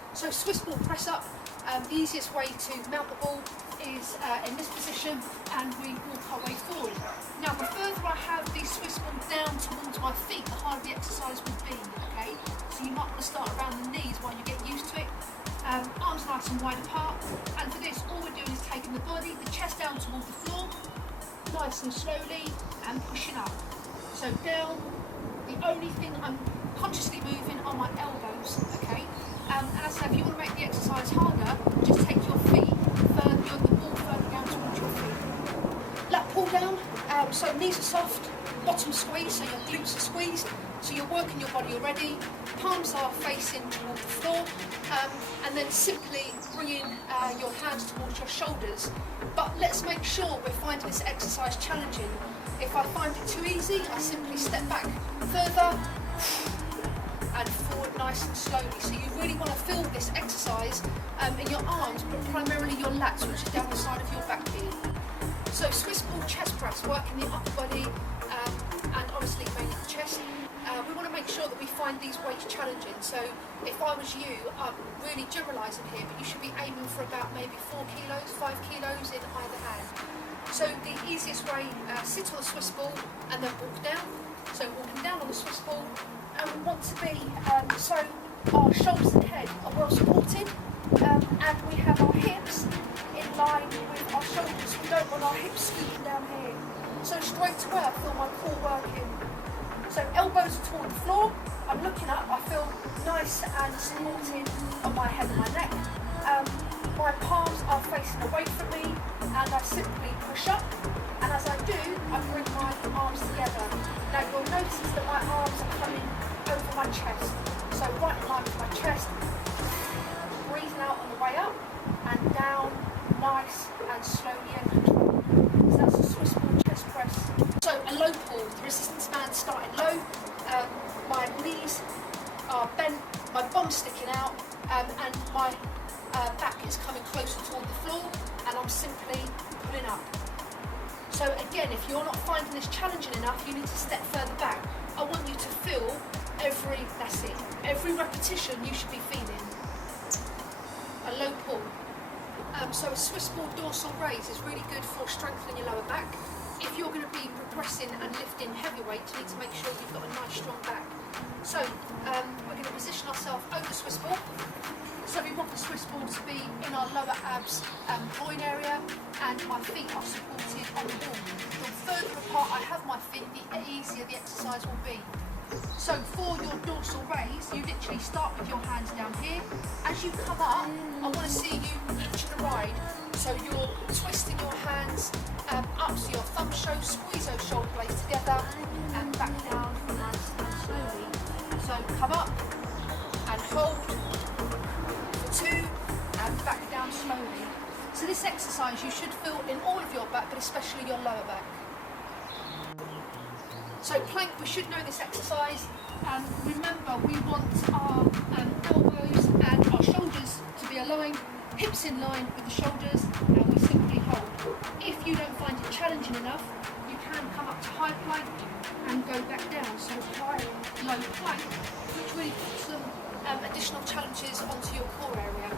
So Swiss ball press up, the easiest way to mount the ball is in this position, and we walk our way forward. Now the further I have the Swiss ball down towards my feet, the harder the exercise will be, okay? So you might want to start around the knees while you get used to it. Arms nice and wide apart, and for this all we're doing is taking the body, the chest down towards the floor, nice and slowly, and pushing up. So down, the only thing I'm consciously moving are my elbows, okay? And as I say, if you want to make the exercise harder, just take your feet further, the ball further down towards your feet. Lat pull down, so knees are soft, bottom squeeze, so your glutes are squeezed, so you're working your body already. Palms are facing toward the floor, and then simply bringing your hands towards your shoulders. But let's make sure we're finding this exercise challenging. If I find it too easy, I simply step back further and forward nice and slowly. So you really want to feel this exercise in your arms, but primarily your lats, which is down the side of your back here. So Swiss ball chest press, working the upper body and honestly mainly the chest. We want to make sure that we find these weights challenging. So if I was you, I'm really generalising here, but you should be aiming for about maybe 4 kilos, 5 kilos in either hand. So the easiest way, sit on the Swiss ball and then walk down. So walking down on the Swiss ball, and we want to be, so our shoulders and head are well supported, and we have our hips in line with our shoulders. We don't want our hips scooting down here. So straight away I feel my core working. So elbows are toward the floor, I'm looking up, I feel nice and supported on my head and my neck. My palms are facing away from me, and I simply push up, and as I do, I bring my arms together. Now you'll notice that my arms are coming over my chest, so right in line with my chest, breathing out on the way up, and down, nice and slowly and controlled. So that's a Swiss ball chest press. So a low pull, the resistance band starting low, my knees are bent, my bum's sticking out, and my back is coming closer toward the floor, and I'm simply pulling up. So again, if you're not finding this challenging enough, you need to step further back. I want you to feel every repetition you should be feeling. A low pull. So a Swiss ball dorsal raise is really good for strengthening your lower back. If you're going to be progressing and lifting heavy weights, you need to make sure you've got a nice strong back. So we're going to position ourselves over the Swiss ball. So we want the Swiss ball to be in our lower abs groin area, and my feet are supported on the wall. The further apart I have my feet, the easier the exercise will be. So for your dorsal raise, you literally start with your hands down here. As you come up, I want to see you hitch the ride. So you're twisting your hands up so your thumbs show, squeeze those shoulder blades together, and back down nice and slowly. So come up and hold for 2, and back down slowly. So this exercise you should feel in all of your back, but especially your lower back. So plank, we should know this exercise. Remember, we want our elbows and our shoulders to be aligned, hips in line with the shoulders, and we simply hold. If you don't find it challenging enough, you can come up to high plank and go back down. So high, low plank, which really puts some additional challenges onto your core area.